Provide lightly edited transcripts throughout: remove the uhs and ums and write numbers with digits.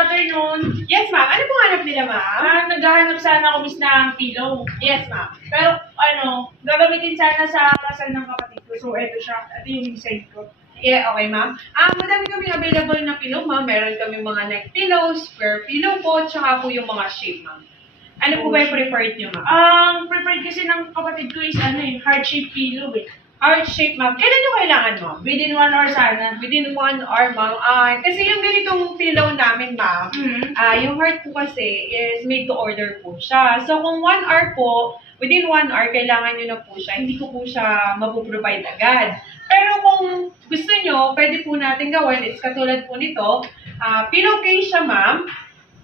afternoon. Yes, ma'am. Ano pong hanap nila, ma'am? Naghahanap sana ako miss ng pillow. Yes, ma'am. Pero gagamitin sana sa kasal ng kapatid ko. So, eto siya. Ito yung design ko. Yeah, okay, ma'am. Madami kaming available na pillow, ma'am. Meron kami mga neck pillow, square pillow po, tsaka po yung mga shape, ma'am. Ano po ba yung preferred nyo, ma'am? Ang preferred kasi ng kapatid ko is heart-shaped pillow eh. Heart shape, ma'am. Kailan nyo kailangan, ma'am? Within 1 hour sana. Within 1 hour, ma'am. Kasi yung ganitong pillow namin, ma'am, yung heart po kasi is made to order po siya. So, kung 1 hour po, within 1 hour, kailangan nyo na po siya. Hindi ko po siya mapoprovide agad. Pero kung gusto nyo, pwede po natin gawin. It's katulad po nito. Pillowcase siya, ma'am.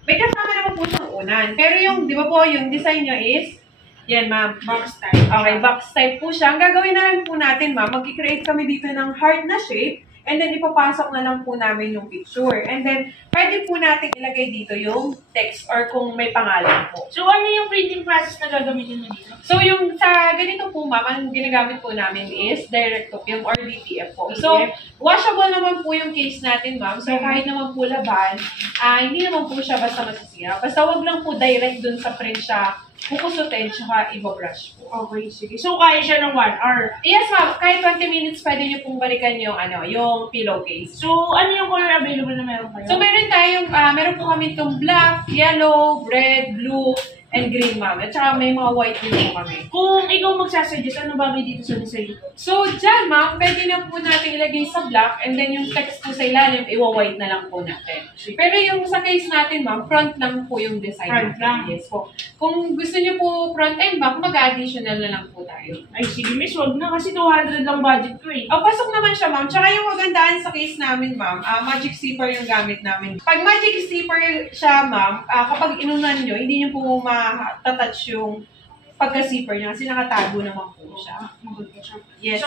May kasama naman po siyang unan. Pero yung, di ba po, yung design nyo is, yan, ma'am. Box type. Okay, box type po siya. Ang gagawin na lang po natin, ma'am, mag-create kami dito ng heart na shape, and then ipapasok na lang po namin yung picture. And then, pwede po natin ilagay dito yung text or kung may pangalan po. So, ano yung printing process na gagamitin mo dito? So, yung sa ganito po, ma'am, ang ginagamit po namin is direct to film or DTF po. So, washable naman po yung case natin, ma'am. So, kahit naman po laban, hindi naman po siya basta masisira. Basta wag lang po direct dun sa print siya kukusutin, tsaka ibabrush po. Okay, sige. So, kaya siya ng 1 hour? Yes, ma'am. Kahit 20 minutes, pwede nyo pong balikan yung, yung pillowcase. So, ano yung color available na meron kayo? So, meron po kami itong black, yellow, red, blue, and green, ma'am. At saka may mga white din po kami. Kung ikaw magsasuggest, ano bagay dito sa design ko? So, dyan, ma'am, pwede na po natin ilagay sa black, and then yung text po sa ilalim, iwa-white na lang po natin. Pero yung sa case natin, ma'am, front lang po yung design. Front lang? Yes po. Kung gusto niyo po front and back, mag-additional na lang po tayo. Ay, sige, miss, wag na kasi 200 lang budget ko eh. Pasok naman siya, ma'am. Tsaka yung magandaan sa case namin, ma'am, magic zipper yung gamit namin. Pag magic zipper siya, ma'am, kapag inunan nyo, hindi nyo po matatouch yung pagka-zipper niya kasi nakatago naman po siya. Maganda siya. Yes.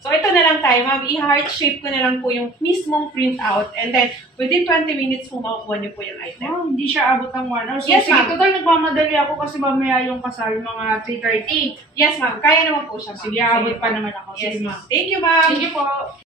So, ito na lang tayo, ma'am. I-heart shape ko na lang po yung mismong print out and then within 20 minutes po makukuha niyo po yung item. Hindi siya abot ng 1 hour. So, Yes, sige, ma'am. total nagmamadali ako kasi mamaya yung kasal mga 3:30. Yes, ma'am. Kaya naman po siya, ma'am. Sige, abot pa naman ako. Yes, Sige, ma'am. Thank you, ma'am. Sige po.